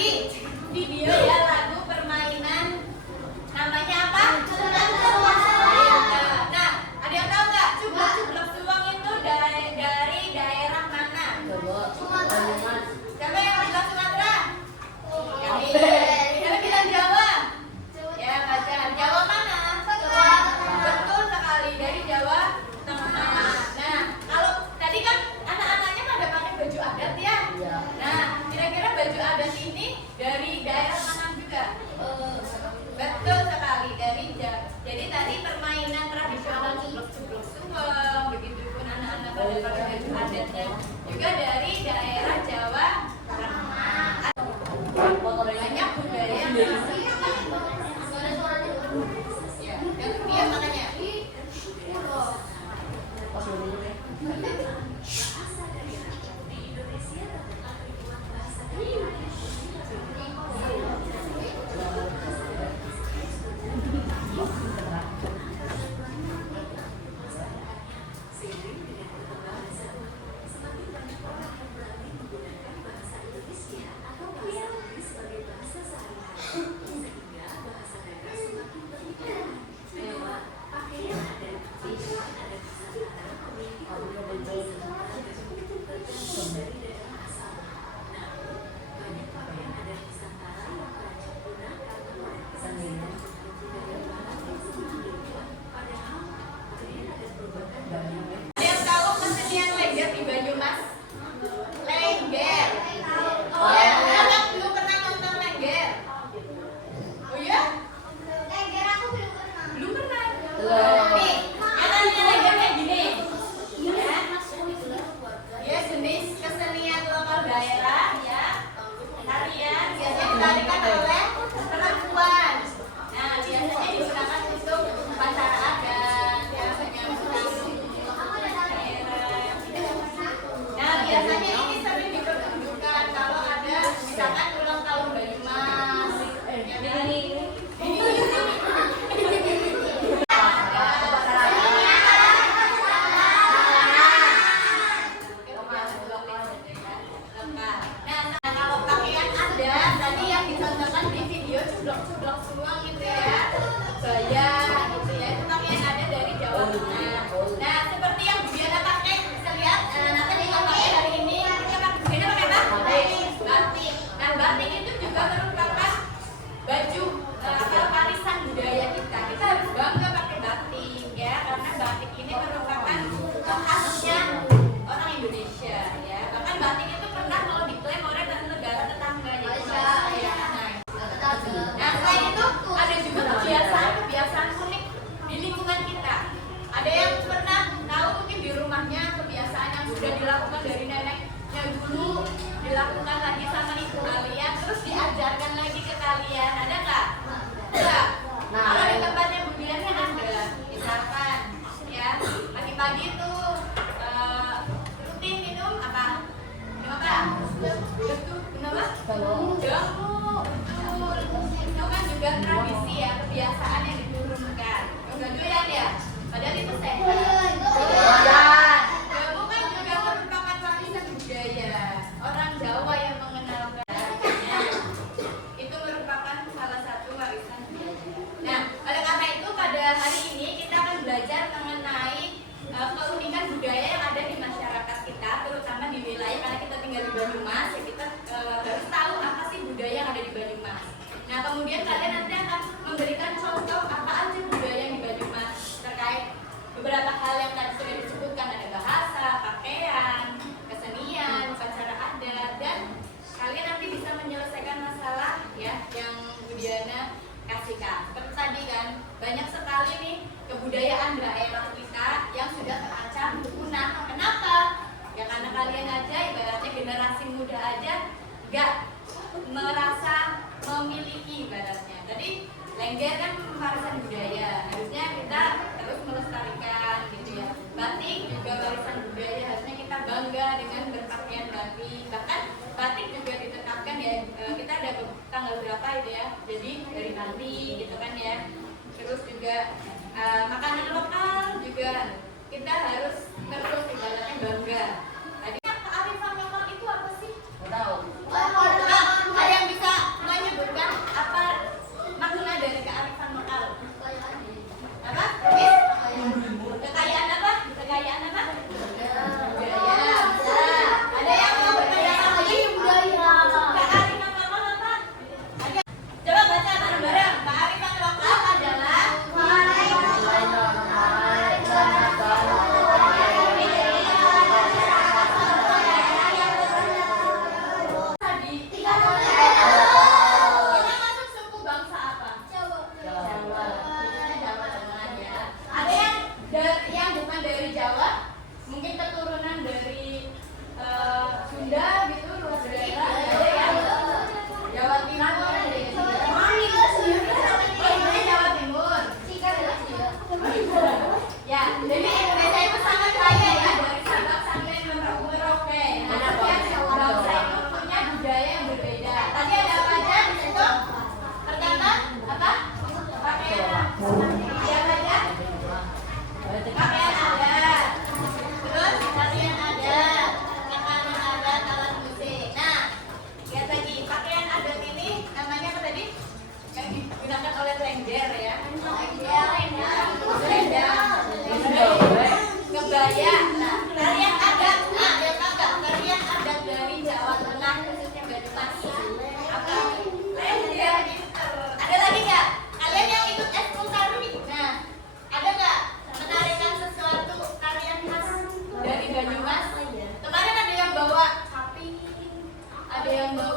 tadi video ya, lagu permainan namanya apa? Nah, ada yang tahu nggak cublok suwang itu dari daerah mana? Siapa yang bilang Sumatera? Siapa bilang Jawa? Ya, Pacar. Jawa mana? Betul sekali, dari Jawa Tengah. Nah, kalau tadi kan anak-anaknya pada pakai baju adat ya. Nah, kira-kira baju adat ini dari daerah mana juga? Betul sekali, dari Jawa. Jadi tadi permainan tradisional cublok suwang, begitu pun anak-anak pada pakai baju adatnya juga dari daerah Jawa Tengah. Banyak budaya yang masih ya, dia makanya. Dilakukan lagi sama ibu kalian, terus diajarkan lagi ke kalian, ada nggak? Enggak. Kalau di tempatnya Bu Dian kan ada, misalkan ya pagi-pagi tuh rutin minum apa? Minum apa? Betul, minum apa? Jamu. Betul. Itu kan juga tradisi ya, kebiasaan yang diturunkan. Enggak doyan ya? Padahal itu sehat. Jamu kan juga merupakan warisan budaya. Orang Jawa yang mengenalkannya itu merupakan salah satu warisan budaya. Nah, oleh karena itu pada hari ini kita akan belajar mengenai keunikan budaya yang ada di masyarakat kita, terutama di wilayah, karena kita tinggal di Banyumas, ya kita harus tahu apa sih budaya yang ada di Banyumas. Nah, kemudian kalian nanti akan memberikan contoh apa aja budaya yang di Banyumas terkait beberapa hal yang tadi sudah disebutkan, ada bahasa, pakaian, kesenian, upacara adat, dan kalian nanti bisa menyelesaikan masalah ya yang Bu Diana kasihkan. Seperti tadi kan, banyak sekali nih kebudayaan daerah kita yang sudah terancam punah. Kenapa? Ya karena kalian aja, ibaratnya generasi muda aja nggak merasa memiliki ibaratnya. Tadi Lengger kan warisan budaya, harusnya kita terus melestarikan gitu ya. Batik juga warisan budaya, harusnya kita bangga dengan berpakaian batik. Bahkan batik juga ditetapkan ya, kita ada tanggal berapa itu ya, jadi dari nanti gitu kan ya. Terus juga makanan lokal juga kita harus terus ibaratnya bangga. Tadi kearifan lokal itu apa sih? Tahu. Ada yang bisa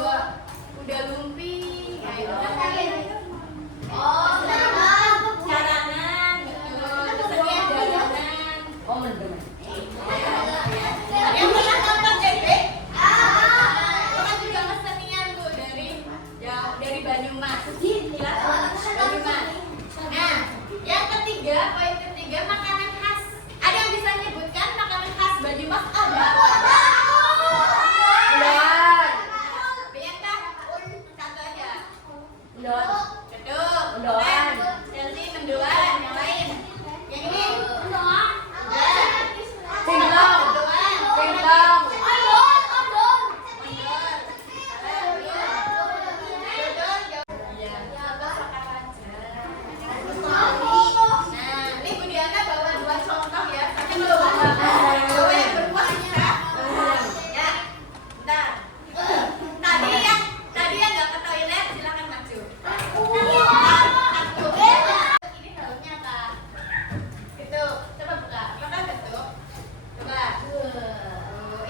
kuda lumping, nah itu kan kalian. Oh, Jalanan, betul. Kesenian jalanan. oh mendem. Ada yang pernah nonton Bebek? Itu kan juga kesenian tuh dari Banyumas. Banyumas. Nah, yang ketiga, poin ketiga, makanan khas. Ada yang bisa menyebutkan makanan khas Banyumas apa? Mendoan. Biarkah? Satu aja. Mendoan. Betul. Mendoan. Chelsea mendoan. Yang lain? Yang ini? Singkong. Mendoan. Singkong.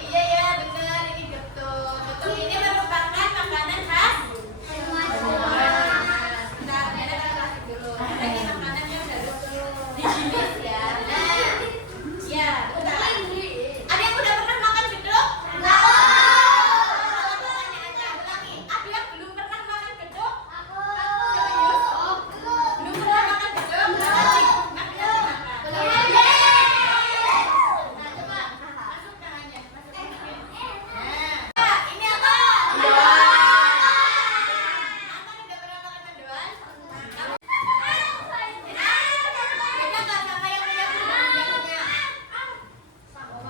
Iya ya, benar ini betul. Betul ini merupakan makanan khas. Bentar, Nena kan kasih dulu. Karena ini makanan yang harus digilis ya. Nah, ya, bentar. Ada yang udah pernah makan gedok? Salah pertanyaannya, ulangi. Ada yang belum pernah makan gedok? Serius? Belum pernah makan gedok? Nanti makan. Nah, coba masuk tangannya, masukin. Nah, ini apa? Nathan udah pernah makan mendoan? Beda nggak sama yang punya burung biasanya? Sama.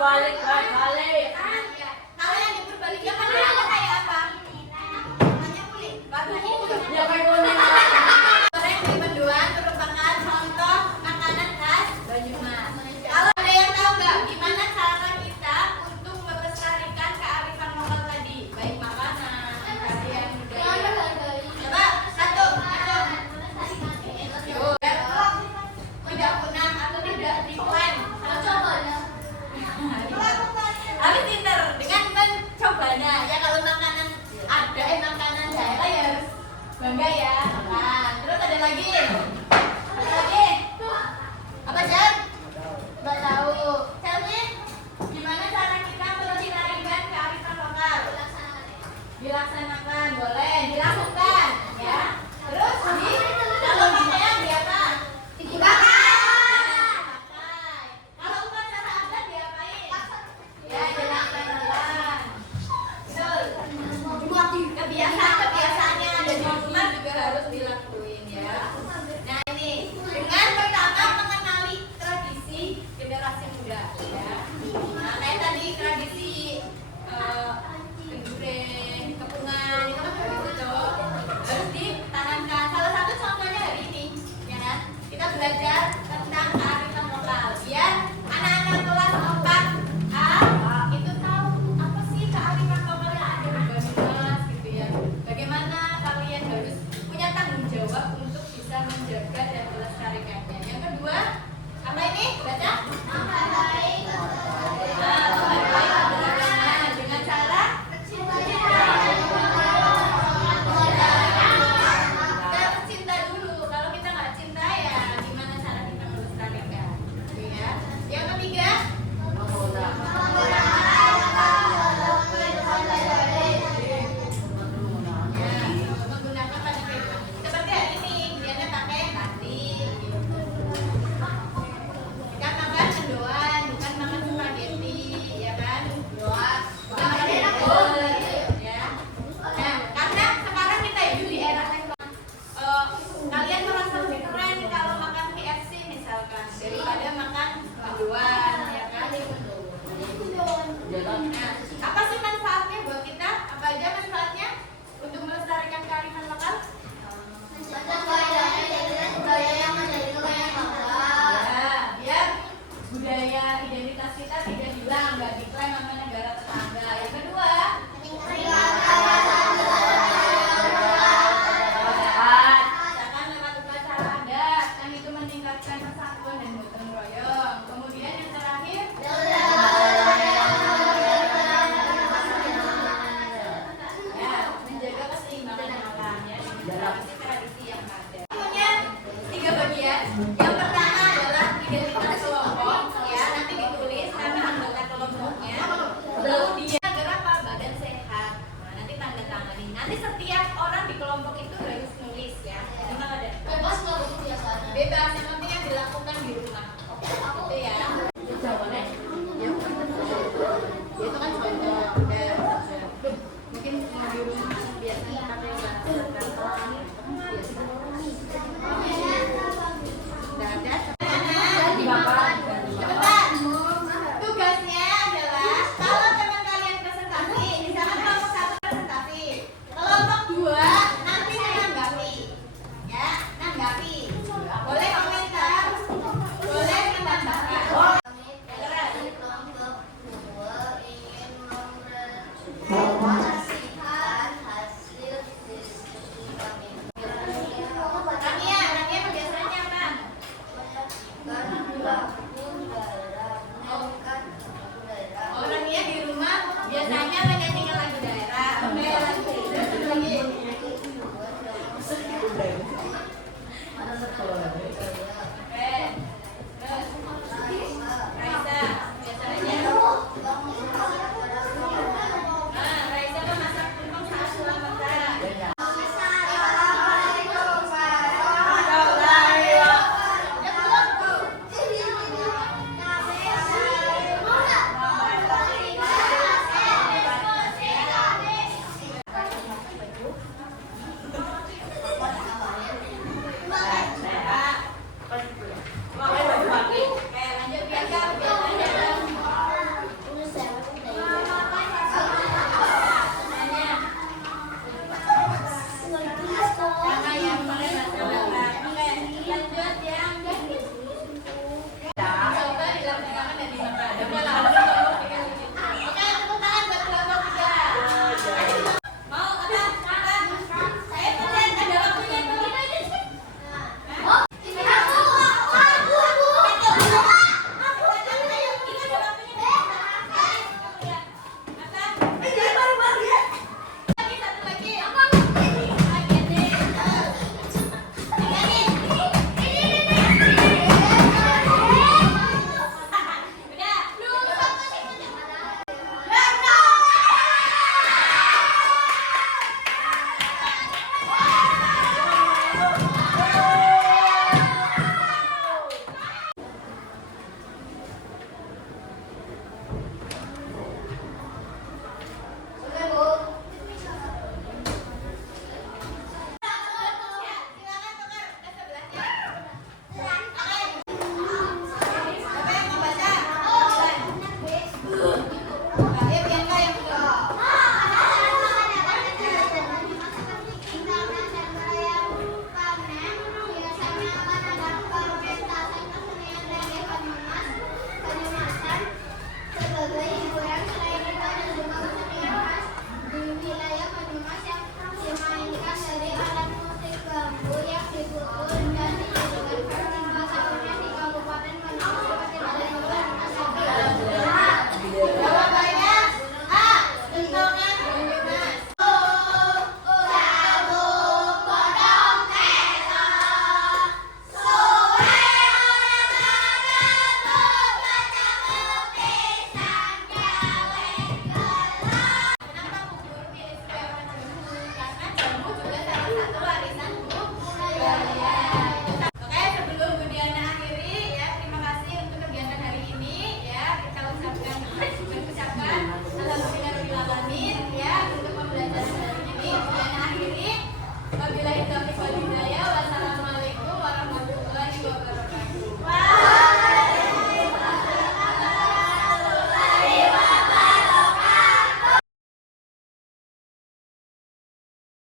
Balik. Kalau yang di Purbalingga warnanya kayak apa? Warnanya kuning. Warnanya kuning. Ya kayak kuning. Goreng di mendoan merupakan contoh makanan khas Banyumas. Kalau ada yang tahu nggak gimana cara kita untuk melestarikan kearifan lokal tadi, baik makanan, tarian budaya. Coba satu. Yuk, tidak punah atau tidak decline. Harus pinter dengan mencobanya. Ya kalau makanan ada makanan daerah ya harus bangga ya. Nah, terus ada lagi. Apa Jan? Nggak tahu. Chelsea, gimana cara kita melestarikan kearifan lokal? Dilaksanakan, boleh, dilakukan, ya. Terus kalau pakaian di apa? Dipakai. Kalau upacara adat diapain? Ya, dilaksanakan. Betul. Kebiasaan-kebiasaannya ada di rumah juga harus dilakuin ya. Nah ini dengan pertama mengenali tradisi generasi muda ya. Nah kayak tadi tradisi gendureng, kepungan itu kan harus ditanamkan. Salah satu contohnya hari ini ya kan? Kita belajar tentang kearifan lokal biar anak-anak kelas 4A itu tahu apa sih kearifan lokal yang ada di Banyumas gitu ya. Bagaimana kalian harus punya tanggung jawab untuk bisa menjaga dan melestarikannya. Yang kedua, apa ini? Baca? Menghargai keberagaman dengan cara kita harus cinta dulu. Kalau kita nggak cinta ya gimana cara kita melestarikan? Gitu ya. Yang ketiga, menggunakan batik seperti hari ini dia pakai batik gitu. Kita makan mendoan bukan makan spaghetti ya kan doan bukan makan burger ya. Nah karena sekarang kita hidup di era teknologi, kalian merasa lebih keren kalau makan KFC misalkan daripada makan mendoan ya kan. Nah, apa sih manfaatnya buat kita? Apa aja manfaatnya untuk melestarikan kearifan lokal? Ya, biar budaya identitas kita tidak hilang, nggak